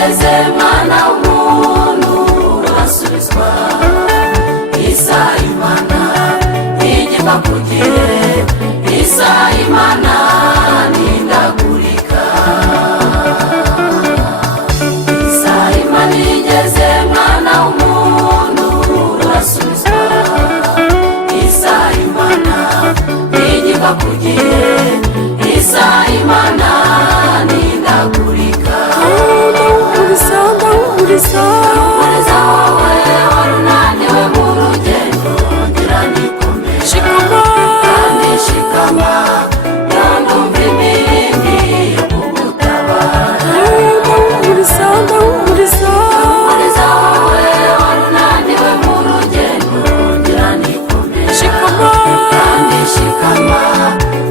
igeze mwana w'umuntu urasubizwa. Isaha Imana ntigipfa ku gihe, isaha Imana ntihindagurika. Isaha Imana igeze mwana w'umuntu urasubizwa. Isaha Imana ntigipfa ku gihe, isaha Imana ntihindagurika. Ndahumuriza wowe wari unaniwe mu rugendo, ngira nikomera kandi shikama, ndumva imirindi yo kugutabara. Ndahumuriza wowe wari unaniwe mu rugendo, ngira nikomera kandi shikama,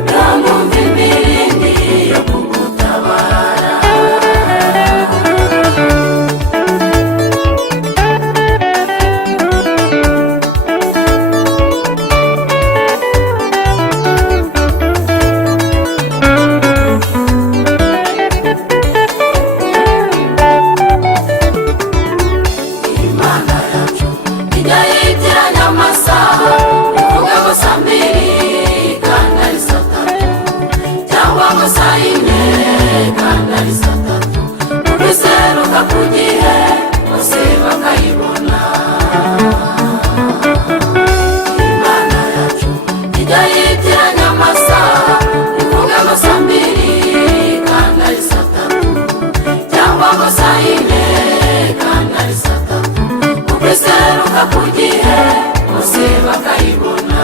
ndumva imirindi yo kugutabara. Imana yacu ijya yitiranya amasaha, ivuga ngo saa mbiri kandi ari saa tatu, cyangwa ngo saa yine kandi ari saa tatu. Ubiseruka ku gihe bose bakayibona. Imana yacu ijya yitiranya amasaha, ivuga ngo saa mbiri kandi ari saa tatu, cyangwa ngo saa yine kandi ari saa tatu. Ubiseruka ku gihe bose bakayibona.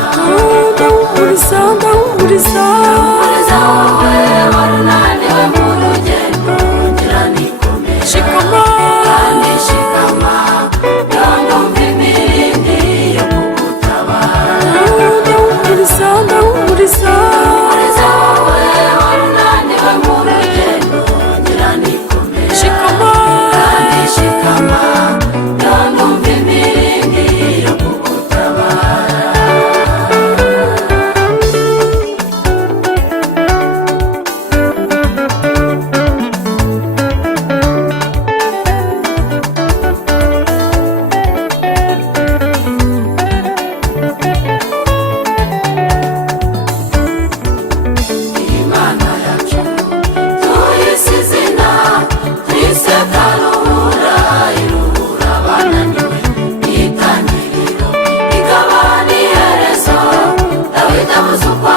Ndahumuriza wowe wari unaniwe mu rugendo, ngira nikomera kandi shikama, ndumva imirindi yo kugutabara. Ndahumuriza wowe wari unaniwe mu rugendo, ngira nikomera kandi shikama, ndumva imirindi yo kugutabara. Imana yacu tuyise izina, tuyise Karuhura, iruhura abananiwe n'itangiriro ikaba n'iherezo. Dawidi avuze uko